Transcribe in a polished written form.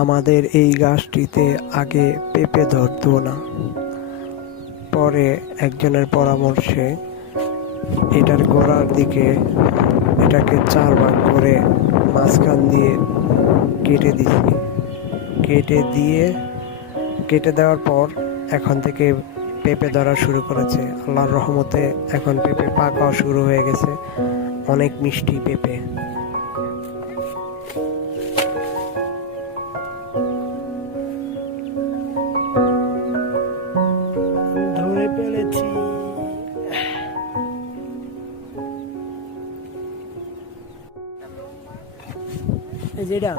আমাদের এই গাছটিতে আগে পেঁপে ধরতো না। পরে একজনের পরামর্শে এটার গোড়ার দিকে এটাকে 4 ভাগ করে মাঝখান দিয়ে কেটে দিয়েছি। কেটে দেওয়ার পর এখন থেকে পেঁপে ধরা শুরু করেছে। আল্লাহর রহমতে এখন পেঁপে পাকাও শুরু হয়ে গেছে। অনেক মিষ্টি পেঁপে। ধরে ফেলেছি। এই যেটা